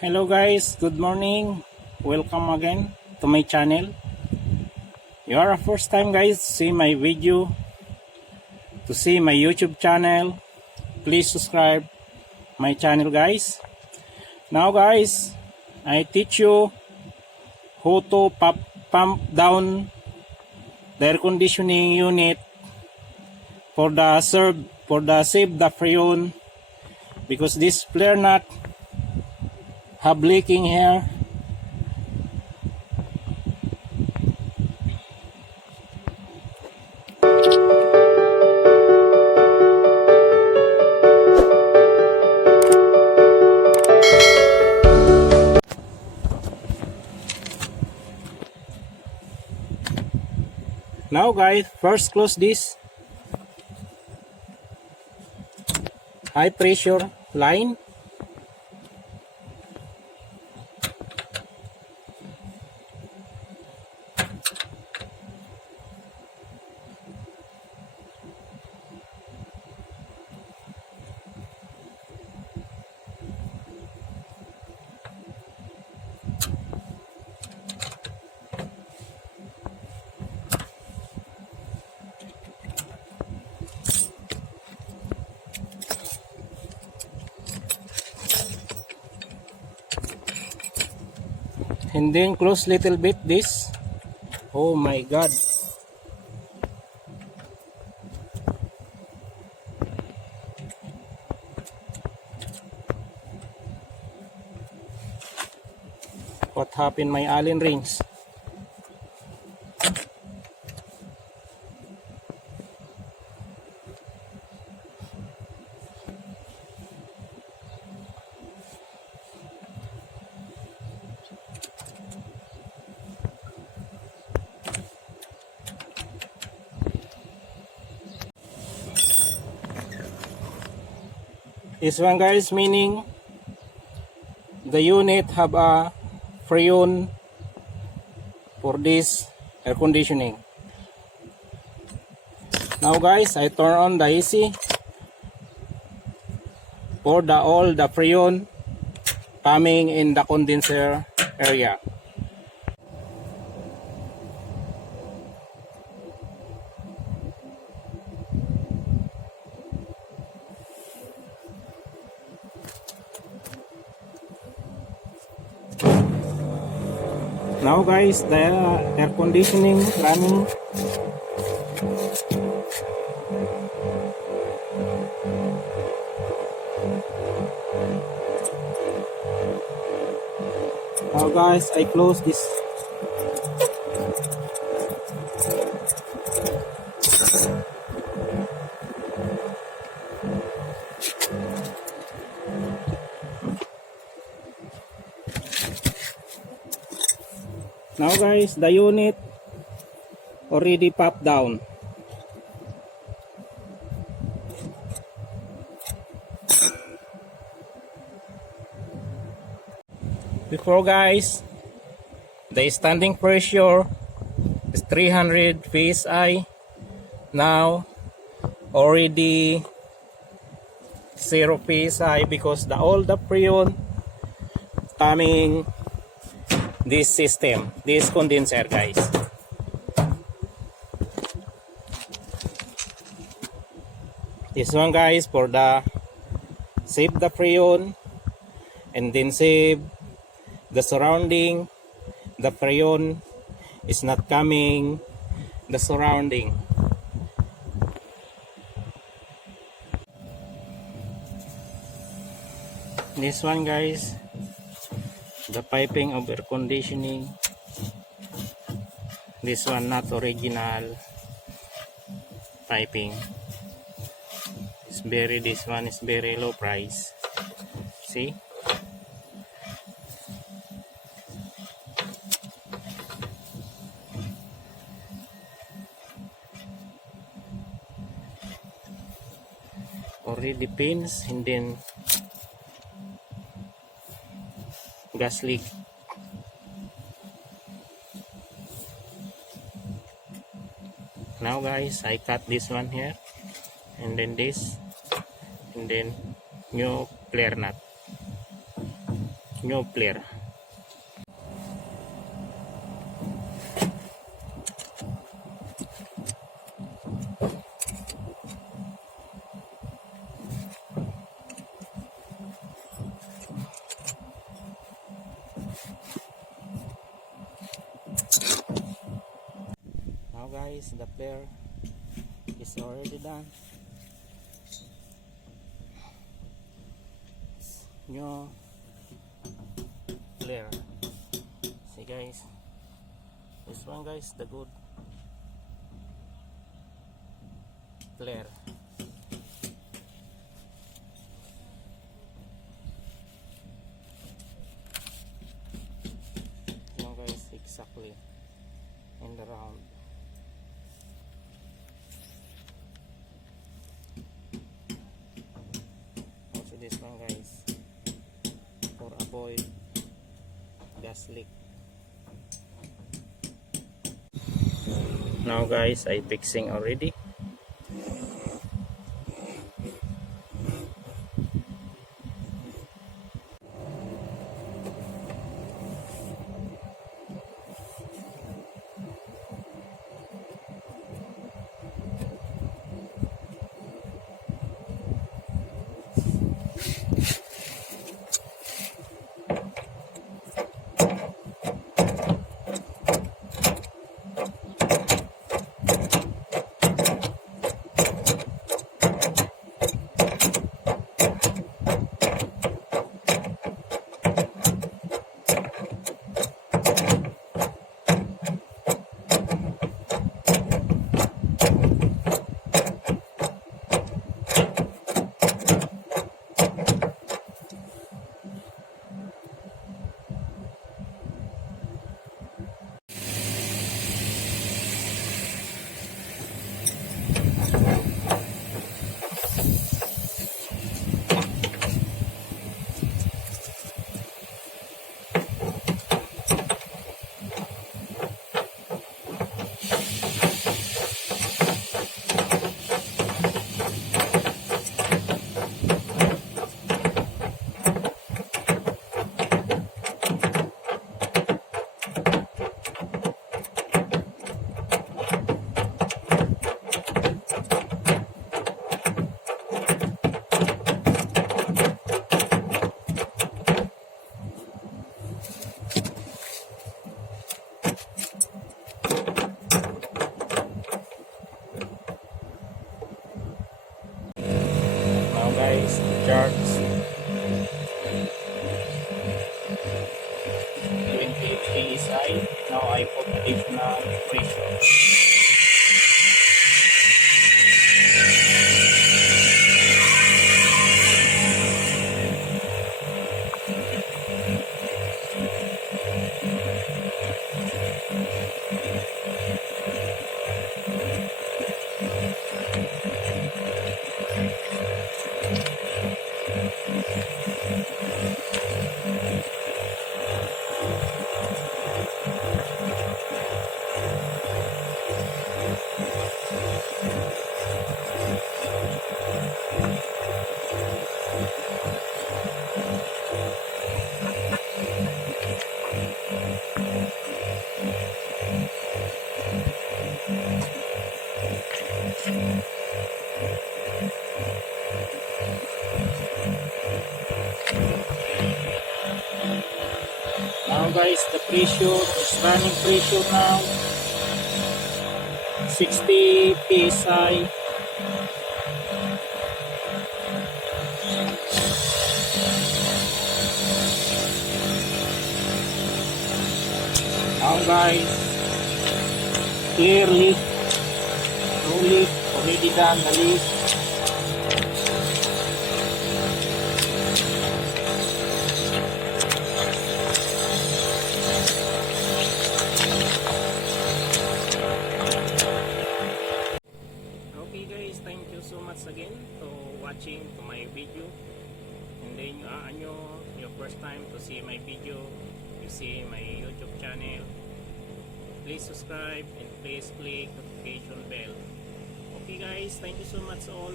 Hello guys, good morning. Welcome again to my channel. You are a first time guys to see my video, to see my YouTube channel. Please subscribe my channel guys. Now guys, I teach you how to pump down the air conditioning unit for the save the freon, because this flare nut have leaking here. Now guys, first close this high pressure line. And then close little bit this. Oh my god. What happened my Allen rings? This one guys, meaning the unit have a freon for this air conditioning. Now guys, I turn on the AC for all the freon coming in the condenser area. Now guys, the air conditioning running. Now guys, I close this. Now guys, the unit already popped down. Before guys, the standing pressure is 300 psi. Now already 0 psi because all the freon coming this system, this condenser guys. This one guys for the save the freon, and then save the surrounding. The freon is not coming the surrounding. This one guys, the piping of air conditioning. This one not original piping. This one is very low price. See? Already pins, and then gas leak. Now guys, I cut this one here, and then this, and then new flare nut. new flare. Now guys, the flare is already done. New flare. See guys, this one guys, the good flare. Now guys, exactly in the round. Also this one guys, for avoid gas leak. Now guys, I fixing already. Now guys, charge 20 psi. Now I put additional pressure. Now guys, the pressure is running pressure now 60 psi. Now guys, clearly no leak, already done the leak. Okay guys, thank you so much again to watching to my video. And then your first time to see my video, you see my YouTube channel, please subscribe and please click notification bell. Okay guys, thank you so much all.